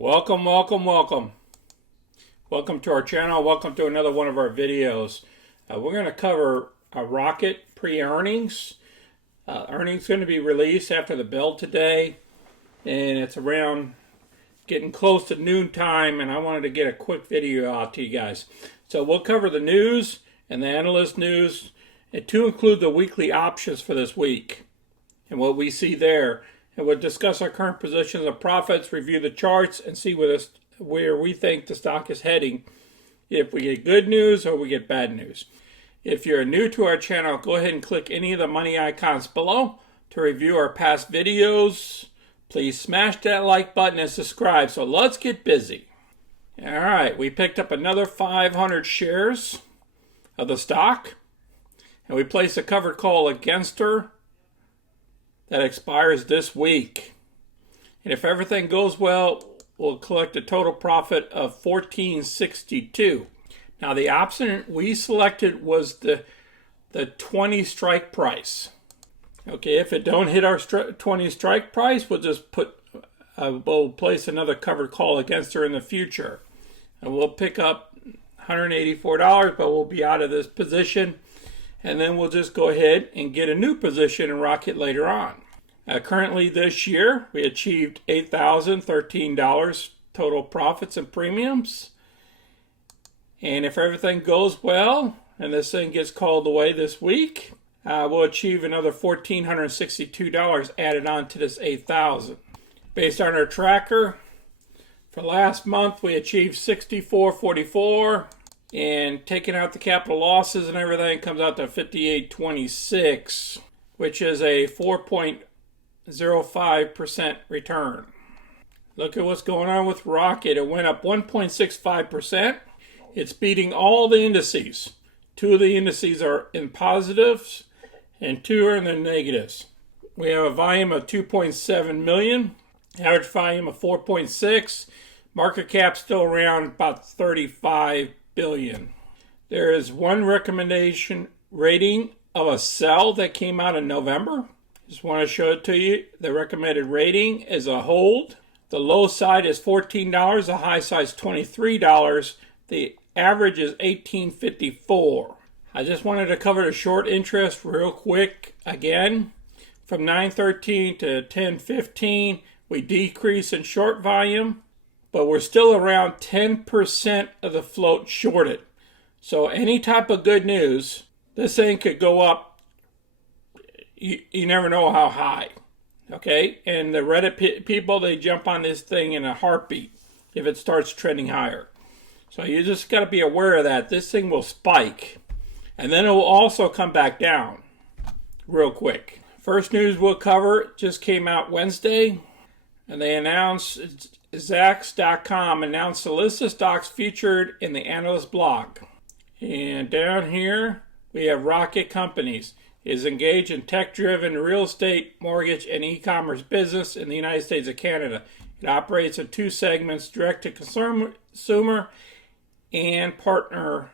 Welcome, welcome, welcome. Welcome to our channel. Welcome to another one of our videos. We're going to cover Rocket pre-earnings. Earnings going to be released after the bell today, and it's around getting close to noon time, and I wanted to get a quick video out to you guys. So we'll cover the news and the analyst news, and to include the weekly options for this week and what we see there. And we'll discuss our current positions of profits, review the charts, and see where we think the stock is heading, if we get good news or we get bad news. If you're new to our channel, go ahead and click any of the money icons below to review our past videos. Please smash that like button and subscribe. So let's get busy. All right, we picked up another 500 shares of the stock, and we placed a covered call against her that expires this week. And if everything goes well, we'll collect a total profit of $14.62. Now the option we selected was the 20 strike price. Okay, if it don't hit our 20 strike price, we'll just we'll place another covered call against her in the future. And we'll pick up $184, but we'll be out of this position. And then we'll just go ahead and get a new position in Rocket later on. Currently this year, we achieved $8,013 total profits and premiums. And if everything goes well, and this thing gets called away this week, we'll achieve another $1,462 added on to this $8,000. Based on our tracker, for last month, we achieved $64.44. And taking out the capital losses and everything comes out to $58.26, which is a 4.05% return. Look at what's going on with Rocket. It went up 1.65%. It's beating all the indices. Two of the indices are in positives and two are in the negatives. We have a volume of 2.7 million, average volume of 4.6, market cap still around about 35 billion. There is one recommendation rating of a sell that came out in November. Just want to show it to you. The recommended rating is a hold. The low side is $14. The high side is $23. The average is $18.54. I just wanted to cover the short interest real quick again. From 9:13 to 10:15, we decrease in short volume, but we're still around 10% of the float shorted. So any type of good news, this thing could go up. You never know how high. Okay? And the Reddit people, they jump on this thing in a heartbeat if it starts trending higher. So you just got to be aware of that. This thing will spike. And then it will also come back down real quick. First news we'll cover just came out Wednesday. And they announced, Zacks.com announced the list of stocks featured in the analyst blog. And down here, we have Rocket Companies. It is engaged in tech-driven real estate, mortgage, and e-commerce business in the United States and Canada. It operates in two segments, direct-to-consumer and partner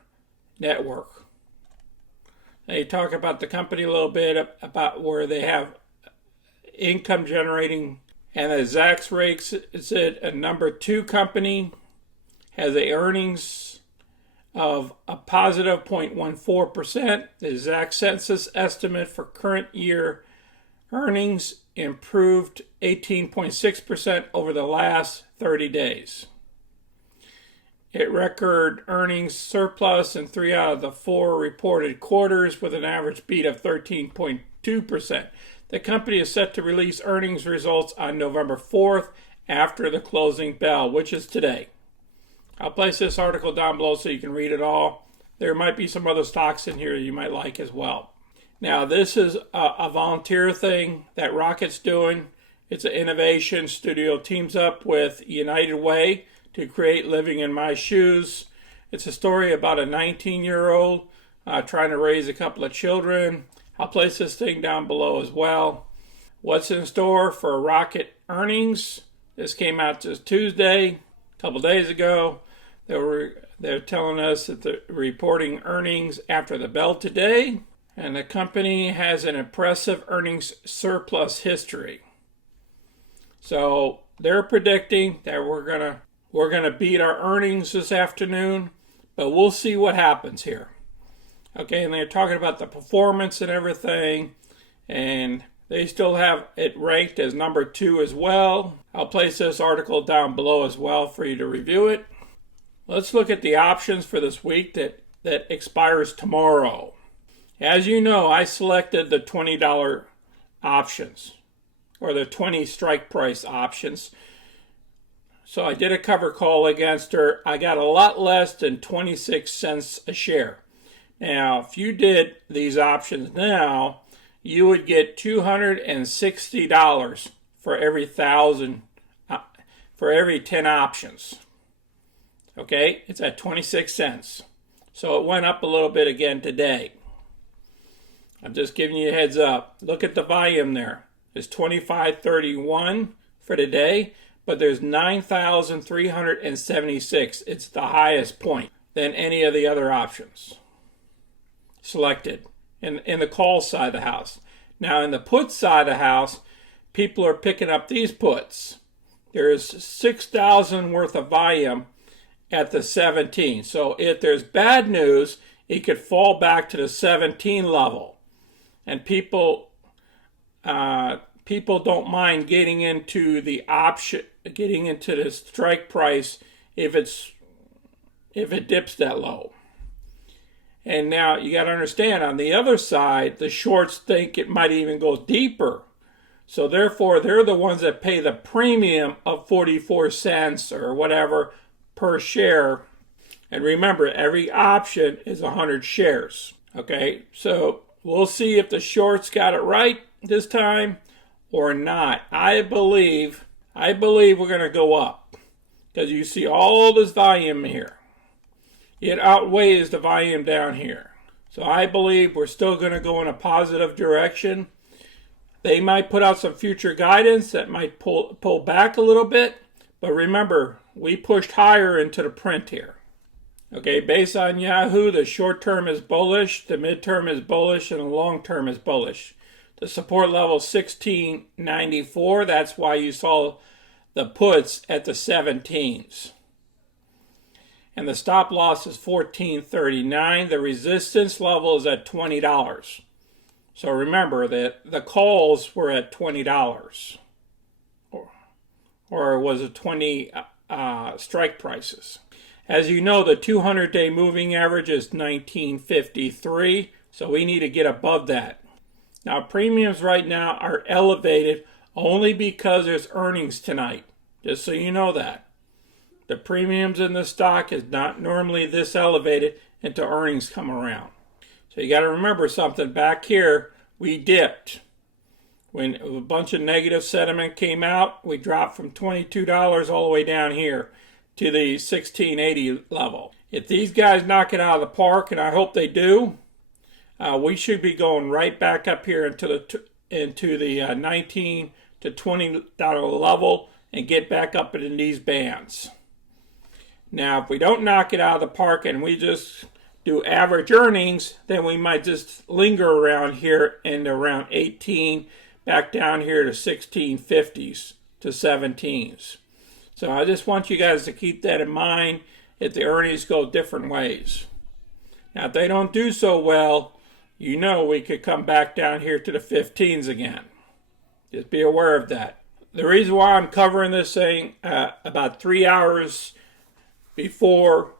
network. They talk about the company a little bit, about where they have income generating. And the Zacks rates it a number 2 company, has a earnings of a positive 0.14%. The Zacks census estimate for current year earnings improved 18.6% over the last 30 days. It record earnings surplus in 3 out of the 4 reported quarters with an average beat of 13.2%. The company is set to release earnings results on November 4th after the closing bell, which is today. I'll place this article down below so you can read it all. There might be some other stocks in here you might like as well. Now, this is a volunteer thing that Rocket's doing. It's an innovation studio. Teams up with United Way to create Living in My Shoes. It's a story about a 19-year-old trying to raise a couple of children. I'll place this thing down below as well. What's in store for Rocket earnings? This came out just Tuesday, a couple days ago. They're telling us that they're reporting earnings after the bell today, and the company has an impressive earnings surplus history. So they're predicting that we're gonna beat our earnings this afternoon, but we'll see what happens here. Okay, and they're talking about the performance and everything, and they still have it ranked as number 2 as well. I'll place this article down below as well for you to review it. Let's look at the options for this week that expires tomorrow. As you know, I selected the $20 options, or the 20 strike price options. So I did a cover call against her. I got a lot less than 26 cents a share. Now, if you did these options now, you would get $260 for every 10 options. Okay, it's at 26 cents. So it went up a little bit again today. I'm just giving you a heads up. Look at the volume there. It's 2531 for today, but there's 9,376. It's the highest point than any of the other options selected in the call side of the house. Now in the put side of the house, people are picking up these puts. There's 6,000 worth of volume at the 17. So if there's bad news, it could fall back to the 17 level. And people don't mind getting into the strike price if it dips that low. And now you got to understand, on the other side, the shorts think it might even go deeper. So therefore, they're the ones that pay the premium of 44 cents or whatever per share. And remember, every option is 100 shares. Okay, so we'll see if the shorts got it right this time or not. I believe we're going to go up because you see all this volume here. It outweighs the volume down here. So I believe we're still going to go in a positive direction. They might put out some future guidance that might pull back a little bit. But remember, we pushed higher into the print here. Okay, based on Yahoo, the short term is bullish, the midterm is bullish, and the long term is bullish. The support level is 1694. That's why you saw the puts at the 17s. And the stop loss is $14.39. The resistance level is at $20. So remember that the calls were at $20. Or was it 20 strike prices? As you know, the 200-day moving average is 1953. So we need to get above that. Now premiums right now are elevated only because there's earnings tonight. Just so you know that. The premiums in the stock is not normally this elevated until earnings come around. So you got to remember something. Back here, we dipped. When a bunch of negative sentiment came out, we dropped from $22 all the way down here to the 1680 level. If these guys knock it out of the park, and I hope they do, we should be going right back up here into the $19 to $20 level and get back up in these bands. Now, if we don't knock it out of the park and we just do average earnings, then we might just linger around here in around 18, back down here to 1650s to 17s. So I just want you guys to keep that in mind if the earnings go different ways. Now, if they don't do so well, you know we could come back down here to the 15s again. Just be aware of that. The reason why I'm covering this thing about 3 hours before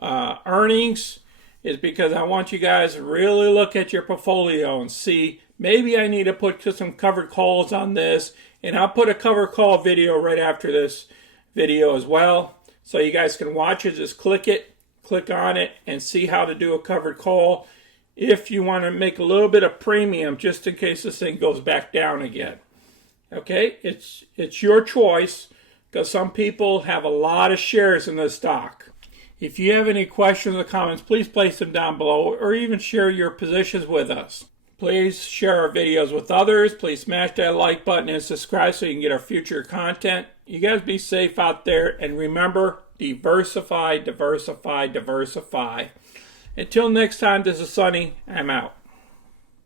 earnings is because I want you guys to really look at your portfolio and see, maybe I need to put some covered calls on this, and I'll put a cover call video right after this video as well, so you guys can watch it. Just click on it and see how to do a covered call if you want to make a little bit of premium just in case this thing goes back down again. Okay, it's your choice, because some people have a lot of shares in this stock. If you have any questions or comments, please place them down below or even share your positions with us. Please share our videos with others. Please smash that like button and subscribe so you can get our future content. You guys be safe out there, and remember, diversify, diversify, diversify. Until next time, this is Sonny. I'm out.